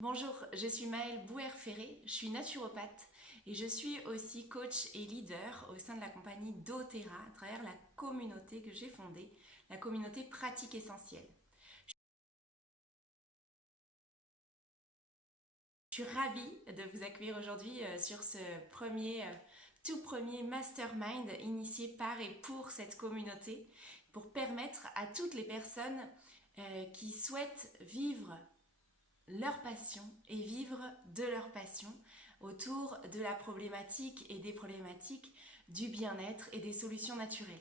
Bonjour, je suis Maëlle Bouher-Ferré, je suis naturopathe et je suis aussi coach et leader au sein de la compagnie doTERRA à travers la communauté que j'ai fondée, la communauté pratique essentielle. Je suis ravie de vous accueillir aujourd'hui sur ce tout premier mastermind initié par et pour cette communauté pour permettre à toutes les personnes qui souhaitent vivre leur passion et vivre de leur passion autour de la problématique et des problématiques du bien-être et des solutions naturelles.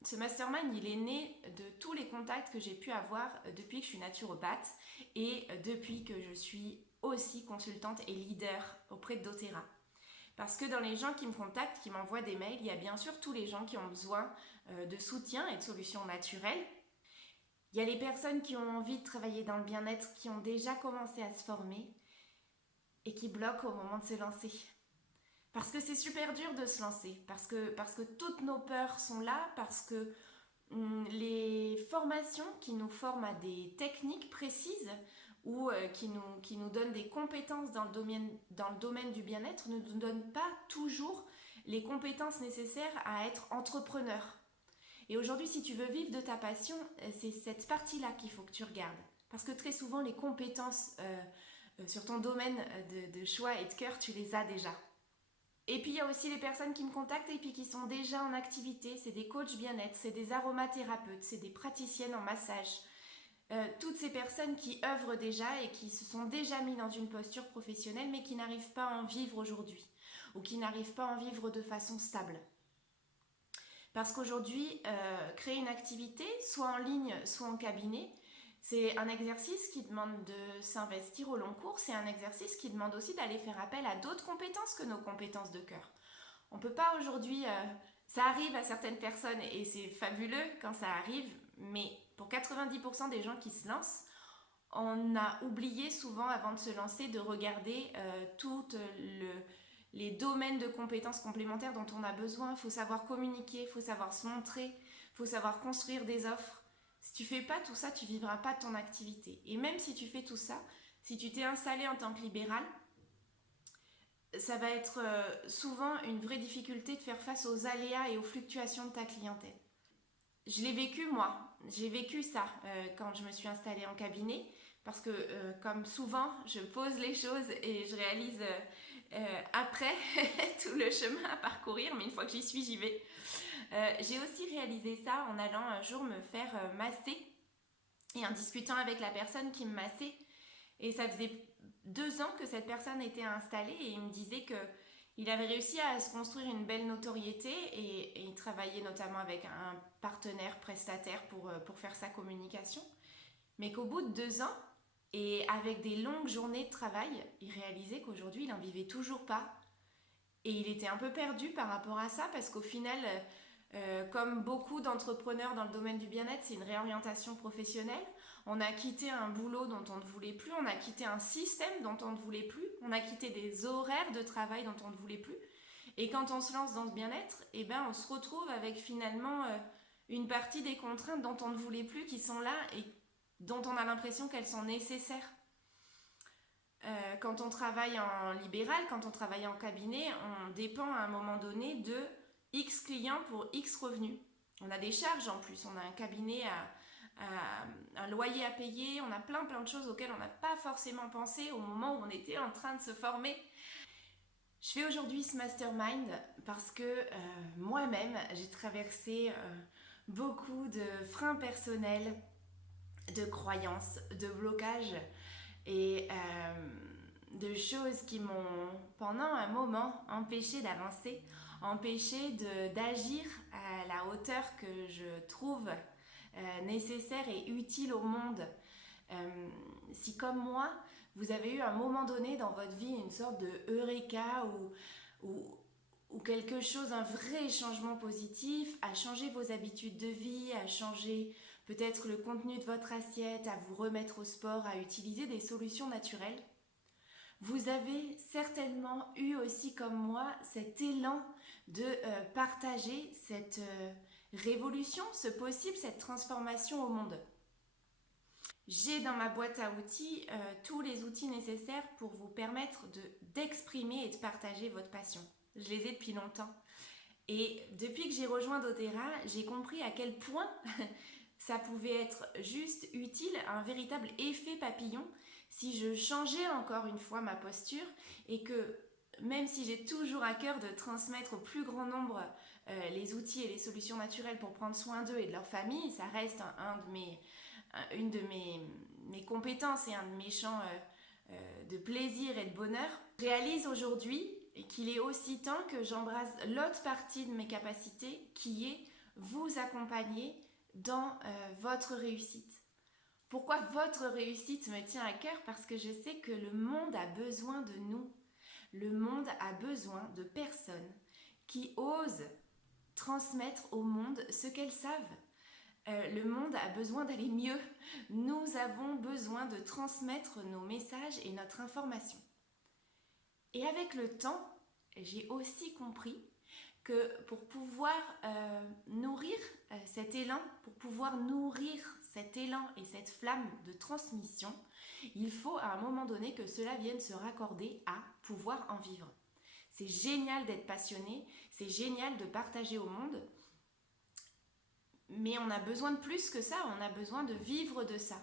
Ce mastermind, il est né de tous les contacts que j'ai pu avoir depuis que je suis naturopathe et depuis que je suis aussi consultante et leader auprès de doTERRA. Parce que dans les gens qui me contactent, qui m'envoient des mails, il y a bien sûr tous les gens qui ont besoin de soutien et de solutions naturelles. Il y a les personnes qui ont envie de travailler dans le bien-être, qui ont déjà commencé à se former et qui bloquent au moment de se lancer. Parce que c'est super dur de se lancer, parce que toutes nos peurs sont là, parce que les formations qui nous forment à des techniques précises ou qui nous donnent des compétences dans le domaine du bien-être ne nous donnent pas toujours les compétences nécessaires à être entrepreneur. Et aujourd'hui, si tu veux vivre de ta passion, c'est cette partie-là qu'il faut que tu regardes. Parce que très souvent, les compétences sur ton domaine de choix et de cœur, tu les as déjà. Et puis il y a aussi les personnes qui me contactent et puis qui sont déjà en activité. C'est des coachs bien-être, c'est des aromathérapeutes, c'est des praticiennes en massage. Toutes ces personnes qui œuvrent déjà et qui se sont déjà mis dans une posture professionnelle mais qui n'arrivent pas à en vivre aujourd'hui ou qui n'arrivent pas à en vivre de façon stable. Parce qu'aujourd'hui, créer une activité, soit en ligne, soit en cabinet, c'est un exercice qui demande de s'investir au long cours, c'est un exercice qui demande aussi d'aller faire appel à d'autres compétences que nos compétences de cœur. On ne peut pas aujourd'hui, ça arrive à certaines personnes et c'est fabuleux quand ça arrive, mais pour 90% des gens qui se lancent, on a oublié souvent avant de se lancer de regarder les domaines de compétences complémentaires dont on a besoin. Il faut savoir communiquer, il faut savoir se montrer, il faut savoir construire des offres. Si tu fais pas tout ça, tu vivras pas de ton activité. Et même si tu fais tout ça, si tu t'es installé en tant que libéral, ça va être souvent une vraie difficulté de faire face aux aléas et aux fluctuations de ta clientèle. Je l'ai vécu moi, j'ai vécu ça quand je me suis installée en cabinet parce que comme souvent je pose les choses et je réalise après tout le chemin à parcourir, mais une fois que j'y suis, j'y vais. J'ai aussi réalisé ça en allant un jour me faire masser et en discutant avec la personne qui me massait. Et ça faisait 2 ans que cette personne était installée et il me disait que il avait réussi à se construire une belle notoriété et il travaillait notamment avec un partenaire prestataire pour faire sa communication. Mais qu'au bout de 2 ans, et avec des longues journées de travail, il réalisait qu'aujourd'hui, il n'en vivait toujours pas. Et il était un peu perdu par rapport à ça parce qu'au final, comme beaucoup d'entrepreneurs dans le domaine du bien-être, c'est une réorientation professionnelle. On a quitté un boulot dont on ne voulait plus, on a quitté un système dont on ne voulait plus, on a quitté des horaires de travail dont on ne voulait plus. Et quand on se lance dans ce bien-être, eh ben, on se retrouve avec finalement une partie des contraintes dont on ne voulait plus qui sont là et dont on a l'impression qu'elles sont nécessaires. Quand on travaille en libéral, quand on travaille en cabinet, on dépend à un moment donné de X clients pour X revenus. On a des charges en plus, on a un cabinet un loyer à payer, on a plein de choses auxquelles on n'a pas forcément pensé au moment où on était en train de se former. Je fais aujourd'hui ce mastermind parce que moi-même, j'ai traversé beaucoup de freins personnels, de croyances, de blocages et de choses qui m'ont pendant un moment empêché d'avancer, empêché d'agir à la hauteur que je trouve nécessaire et utile au monde. Si comme moi, vous avez eu à un moment donné dans votre vie une sorte de eureka ou quelque chose, un vrai changement positif, à changer vos habitudes de vie, à changer peut-être le contenu de votre assiette, à vous remettre au sport, à utiliser des solutions naturelles, vous avez certainement eu aussi comme moi cet élan de partager cette révolution, ce possible, cette transformation au monde. J'ai dans ma boîte à outils tous les outils nécessaires pour vous permettre d'exprimer et de partager votre passion. Je les ai depuis longtemps. Et depuis que j'ai rejoint doTERRA, j'ai compris à quel point ça pouvait être juste utile, un véritable effet papillon, si je changeais encore une fois ma posture et que même si j'ai toujours à cœur de transmettre au plus grand nombre les outils et les solutions naturelles pour prendre soin d'eux et de leur famille, ça reste une de mes compétences et un de mes champs de plaisir et de bonheur. Je réalise aujourd'hui qu'il est aussi temps que j'embrasse l'autre partie de mes capacités qui est vous accompagner dans votre réussite. Pourquoi votre réussite me tient à cœur? Parce que je sais que le monde a besoin de nous. Le monde a besoin de personnes qui osent transmettre au monde ce qu'elles savent. Le monde a besoin d'aller mieux. Nous avons besoin de transmettre nos messages et notre information. Et avec le temps, j'ai aussi compris que pour pouvoir nourrir cet élan, pour pouvoir nourrir cet élan et cette flamme de transmission, il faut à un moment donné que cela vienne se raccorder à pouvoir en vivre. C'est génial d'être passionné, c'est génial de partager au monde, mais on a besoin de plus que ça, on a besoin de vivre de ça.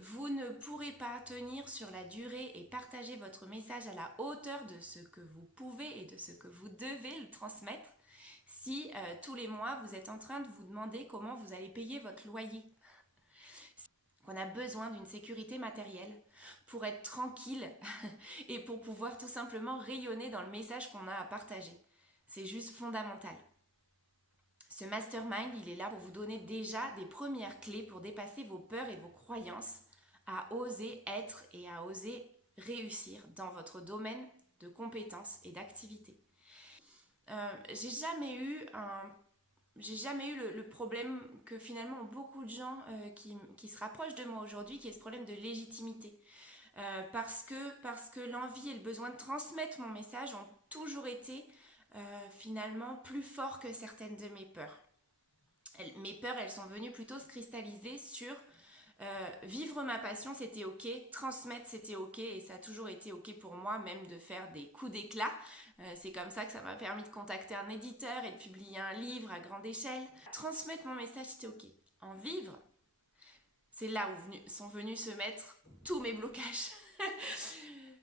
Vous ne pourrez pas tenir sur la durée et partager votre message à la hauteur de ce que vous pouvez et de ce que vous devez le transmettre si tous les mois vous êtes en train de vous demander comment vous allez payer votre loyer. On a besoin d'une sécurité matérielle pour être tranquille et pour pouvoir tout simplement rayonner dans le message qu'on a à partager. C'est juste fondamental. Ce mastermind, il est là pour vous donner déjà des premières clés pour dépasser vos peurs et vos croyances, à oser être et à oser réussir dans votre domaine de compétences et d'activité. J'ai jamais eu le problème que finalement beaucoup de gens qui se rapprochent de moi aujourd'hui, qui est ce problème de légitimité. Parce que l'envie et le besoin de transmettre mon message ont toujours été finalement plus forts que certaines de mes peurs. Mes peurs, elles sont venues plutôt se cristalliser sur vivre ma passion, c'était ok, transmettre, c'était ok, et ça a toujours été ok pour moi, même de faire des coups d'éclat. C'est comme ça que ça m'a permis de contacter un éditeur et de publier un livre à grande échelle. Transmettre mon message, c'était ok. En vivre, c'est là où sont venus se mettre tous mes blocages.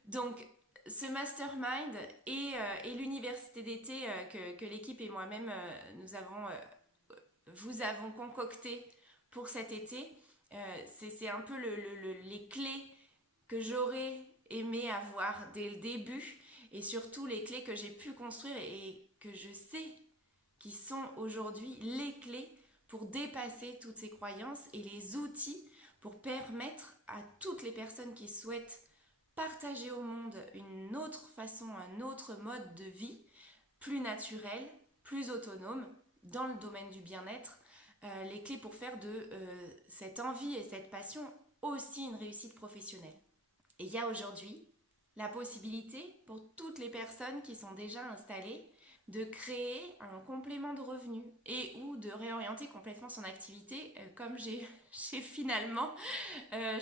Donc, ce mastermind et l'université d'été que l'équipe et moi-même vous avons concocté pour cet été, c'est un peu les clés que j'aurais aimé avoir dès le début et surtout les clés que j'ai pu construire et que je sais qui sont aujourd'hui les clés pour dépasser toutes ces croyances et les outils pour permettre à toutes les personnes qui souhaitent partager au monde une autre façon, un autre mode de vie, plus naturel, plus autonome, dans le domaine du bien-être, les clés pour faire de cette envie et cette passion aussi une réussite professionnelle. Et il y a aujourd'hui la possibilité pour toutes les personnes qui sont déjà installées de créer un complément de revenus et ou de réorienter complètement son activité comme j'ai finalement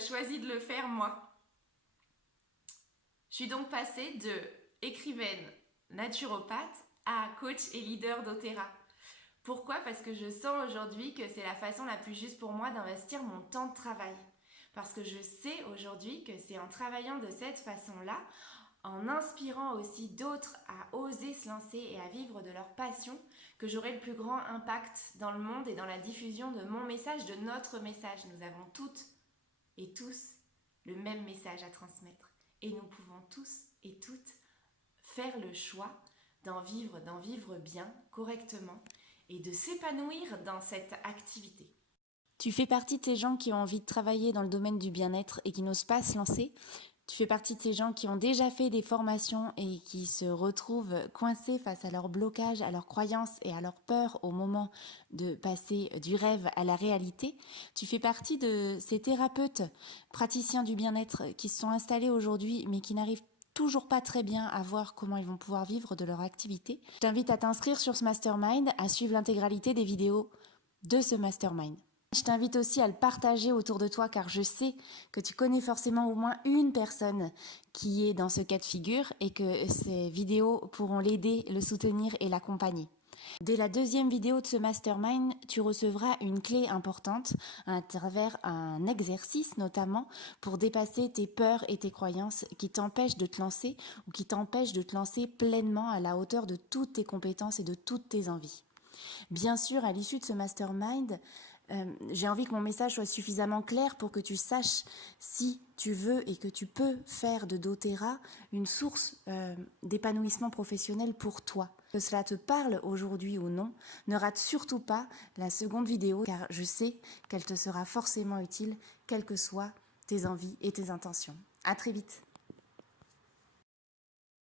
choisi de le faire moi. Je suis donc passée de écrivaine naturopathe à coach et leader doTERRA. Pourquoi? Parce que je sens aujourd'hui que c'est la façon la plus juste pour moi d'investir mon temps de travail. Parce que je sais aujourd'hui que c'est en travaillant de cette façon-là, en inspirant aussi d'autres à oser se lancer et à vivre de leur passion, que j'aurai le plus grand impact dans le monde et dans la diffusion de mon message, de notre message. Nous avons toutes et tous le même message à transmettre. Et nous pouvons tous et toutes faire le choix d'en vivre bien, correctement, et de s'épanouir dans cette activité. Tu fais partie de ces gens qui ont envie de travailler dans le domaine du bien-être et qui n'osent pas se lancer. Tu fais partie de ces gens qui ont déjà fait des formations et qui se retrouvent coincés face à leurs blocages, à leurs croyances et à leurs peurs au moment de passer du rêve à la réalité. Tu fais partie de ces thérapeutes, praticiens du bien-être qui se sont installés aujourd'hui mais qui n'arrivent toujours pas très bien à voir comment ils vont pouvoir vivre de leur activité. Je t'invite à t'inscrire sur ce mastermind, à suivre l'intégralité des vidéos de ce mastermind. Je t'invite aussi à le partager autour de toi car je sais que tu connais forcément au moins une personne qui est dans ce cas de figure et que ces vidéos pourront l'aider, le soutenir et l'accompagner. Dès la deuxième vidéo de ce mastermind, tu recevras une clé importante à travers un exercice notamment pour dépasser tes peurs et tes croyances qui t'empêchent de te lancer ou qui t'empêchent de te lancer pleinement à la hauteur de toutes tes compétences et de toutes tes envies. Bien sûr, à l'issue de ce mastermind, j'ai envie que mon message soit suffisamment clair pour que tu saches si tu veux et que tu peux faire de doTERRA une source d'épanouissement professionnel pour toi. Que cela te parle aujourd'hui ou non, ne rate surtout pas la seconde vidéo car je sais qu'elle te sera forcément utile, quelles que soient tes envies et tes intentions. À très vite.